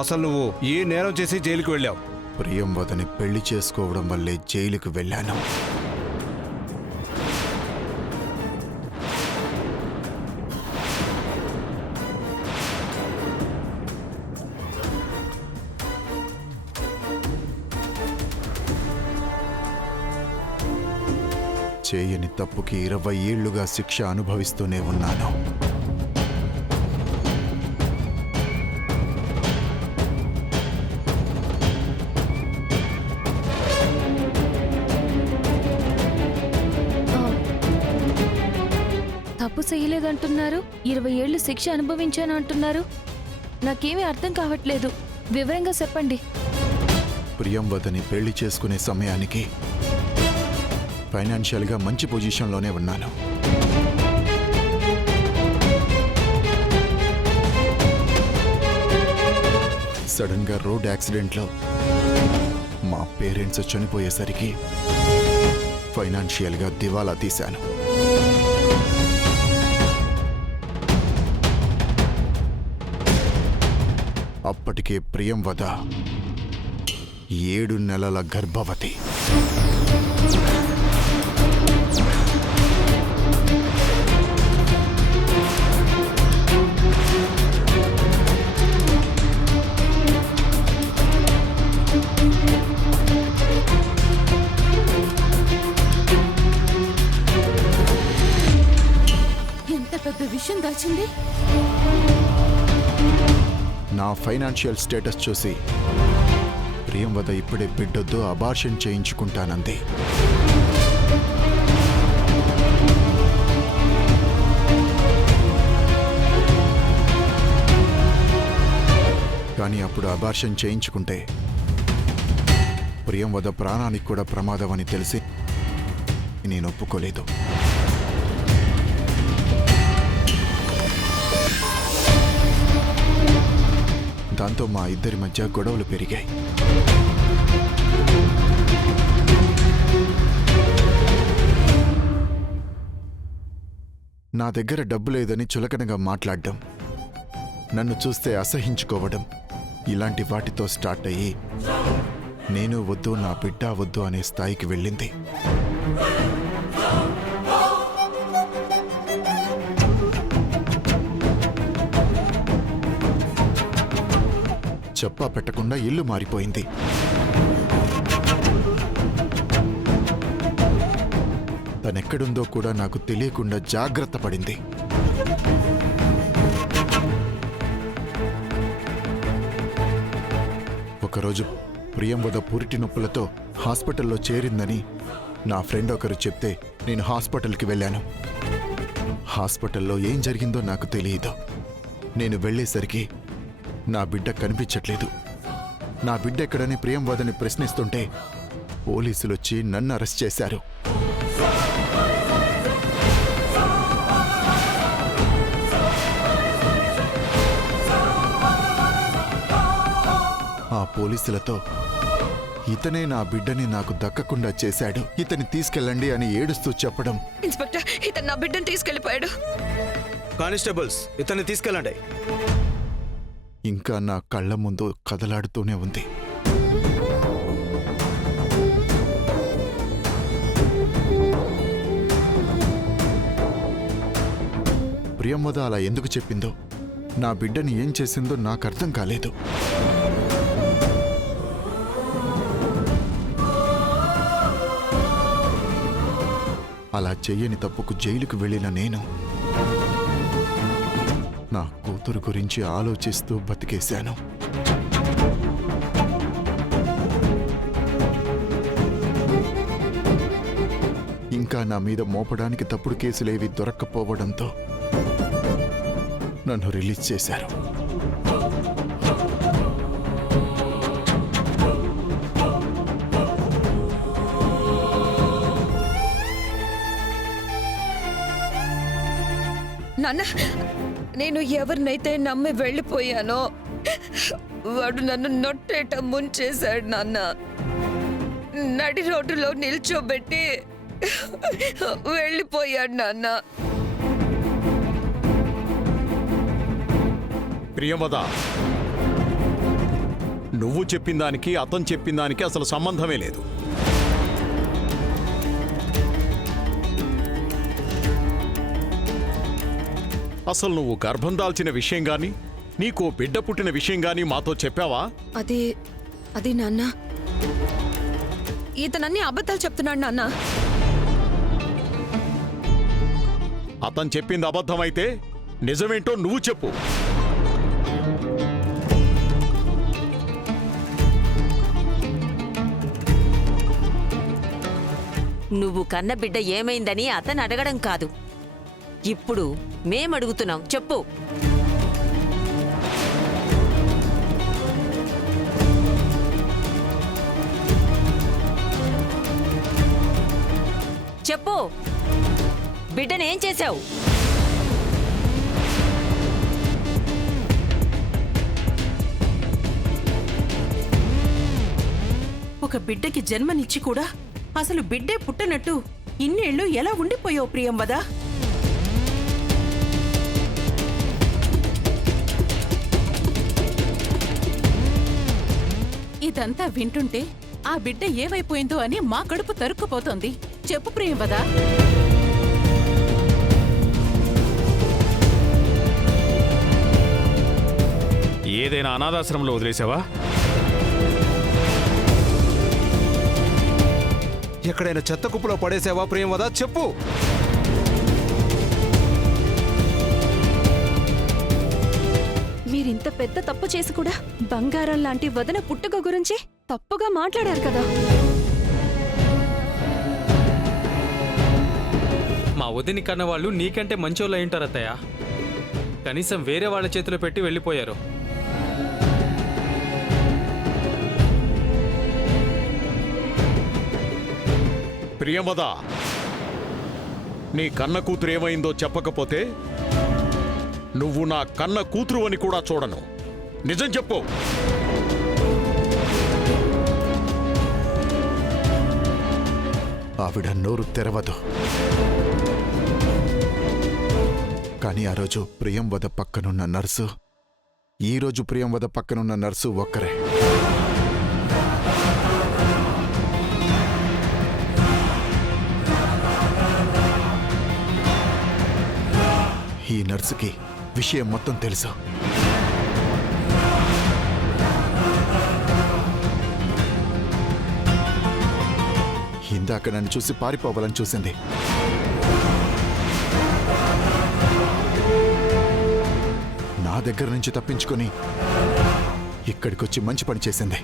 అసలు నువ్వు ఏ నేరం చేసి జైలుకి వెళ్ళావు? ప్రియంవదని పెళ్లి చేసుకోవడం వల్లే జైలుకు వెళ్ళాను. చేయని తప్పుకి 20 ఏళ్లుగా శిక్ష అనుభవిస్తూనే ఉన్నాను. తప్పు చేయలేదంటున్నారు, 20 ఏళ్లు శిక్ష అనుభవించాను అంటున్నారు. నాకేమీ అర్థం కావట్లేదు, వివరంగా చెప్పండి. ప్రియంవదని పెళ్లి చేసుకునే సమయానికి ఫైనాన్షియల్గా మంచి పొజిషన్లోనే ఉన్నాను. సడన్గా రోడ్ యాక్సిడెంట్లో మా పేరెంట్స్ చనిపోయేసరికి ఫైనాన్షియల్గా దివాలా తీశాను. అప్పటికే ప్రియంవద 7 నెలల గర్భవతి. ఎంత పెద్ద విషయం దాచింది. నా ఫైనాన్షియల్ స్టేటస్ చూసి ప్రియంవద ఇప్పుడే బిడ్డొద్దు, అబార్షన్ చేయించుకుంటానంది. కానీ అప్పుడు అబార్షన్ చేయించుకుంటే ప్రియంవద ప్రాణానికి కూడా ప్రమాదం అని తెలిసి నేను ఒప్పుకోలేదు. దాంతో మా ఇద్దరి మధ్య గొడవలు పెరిగాయి. నా దగ్గర డబ్బు లేదని చులకనగా మాట్లాడడం, నన్ను చూస్తే అసహించుకోవడం, ఇలాంటి వాటితో స్టార్ట్ అయ్యి నేను వద్దు, నా బిడ్డ వద్దు అనే స్థాయికి వెళ్ళింది. చెప్పా పెట్టకుండా ఇల్లు మారిపోయింది. తనెక్కడుందో కూడా నాకు తెలియకుండా జాగ్రత్త పడింది. ఒకరోజు ప్రియంవద పురిటి నొప్పులతో హాస్పిటల్లో చేరిందని నా ఫ్రెండ్ ఒకరు చెప్తే నేను హాస్పిటల్కి వెళ్ళాను. హాస్పిటల్లో ఏం జరిగిందో నాకు తెలియదు. నేను వెళ్ళేసరికి నా బిడ్డ కనిపించట్లేదు. నా బిడ్డ ఎక్కడని ప్రియంవదని ప్రశ్నిస్తుంటే పోలీసులొచ్చి నన్ను అరెస్ట్ చేశారు. ఆ పోలీసులతో ఇతనే నా బిడ్డని నాకు దక్కకుండా చేశాడు, ఇతని తీసుకెళ్ళండి అని ఏడుస్తూ చెప్పడం. ఇన్స్పెక్టర్, ఇతను నా బిడ్డను తీసుకెళ్లిపోయాడు. కానిస్టేబుల్స్, ఇతన్ని తీసుకెళ్ళండి. ఇంకా నా కళ్ళ ముందు కదలాడుతూనే ఉంది. ప్రియంవద అలా ఎందుకు చెప్పిందో, నా బిడ్డని ఏం చేసిందో నాకు అర్థం కాలేదు. అలా చెయ్యని తప్పుకు జైలుకు వెళ్ళిన నేను నా కూతురు గురించి ఆలోచిస్తూ బతికేశాను. ఇంకా నా మీద మోపడానికి తప్పుడు కేసులేవి దొరక్కపోవడంతో నన్ను రిలీజ్ చేశారు. నాన్న, నేను ఎవరినైతే నమ్మి వెళ్ళిపోయానో వాడు నన్ను నొట్టేట ముంచేశాడు. నాన్న, నడి రోడ్డులో నిల్చోబెట్టి వెళ్ళిపోయాడు. నాన్న, ప్రియంవద, నువ్వు చెప్పిన దానికి అతను చెప్పిన దానికి అసలు సంబంధమే లేదు. అసలు నువ్వు గర్భం దాల్చిన విషయం గాని నీకో బిడ్డ పుట్టిన విషయం గాని మాతో చెప్పావా? అది నాన్న, ఇతనన్నీ అబద్ధాలు చెప్తున్నాడు నాన్న. అతను చెప్పింది అబద్ధమైతే నిజమేంటో నువ్వు చెప్పు. నువ్వు కన్న బిడ్డ ఏమైందని అతను అడగడం కాదు, ఇప్పుడు మేమడుగుతున్నాం, చెప్పు. చెప్పు, బిడ్డనేం చేశావు? ఒక బిడ్డకి జన్మనిచ్చి కూడా అసలు బిడ్డే పుట్టనట్టు ఇన్నేళ్లు ఎలా ఉండిపోయావు ప్రియంవద? ఇదంతా వింటుంటే ఆ బిడ్డ ఏవైపోయిందో అని మా కడుపు తరుక్కుపోతోంది. చెప్పు ప్రియంవద. ఏదైనా అనాథాశ్రమంలో వదిలేసావా? ఎక్కడైనా చెత్త కుప్పలో పడేసావా ప్రియంవద? చెప్పు. మీరింత పెద్ద తప్పు చేసి కూడా బంగారం లాంటి వదన పుట్టుక గురించి తప్పుగా మాట్లాడారు కదా. మా వదిని కన్న వాళ్ళు నీకంటే మంచోళ్ళు అయింటారు అత్తయ్య. కనీసం వేరే వాళ్ళ చేతిలో పెట్టి వెళ్ళిపోయారు. ప్రియమద, నీ కన్న కూతురు ఏమైందో చెప్పకపోతే నువ్వు నా కన్న కూతురు అని కూడా చూడను. నిజం చెప్పు. ఆవిడ నోరు తెరవదు. కానీ ఆ రోజు ప్రియంవద పక్కనున్న నర్సు, ఈ రోజు ప్రియంవద పక్కనున్న నర్సు ఒక్కరే. ఈ నర్సుకి విషయం మొత్తం తెలుసు. ఇందాక నన్ను చూసి పారిపోవాలని చూసింది. నా దగ్గర నుంచి తప్పించుకొని ఇక్కడికొచ్చి మంచి పని చేసింది.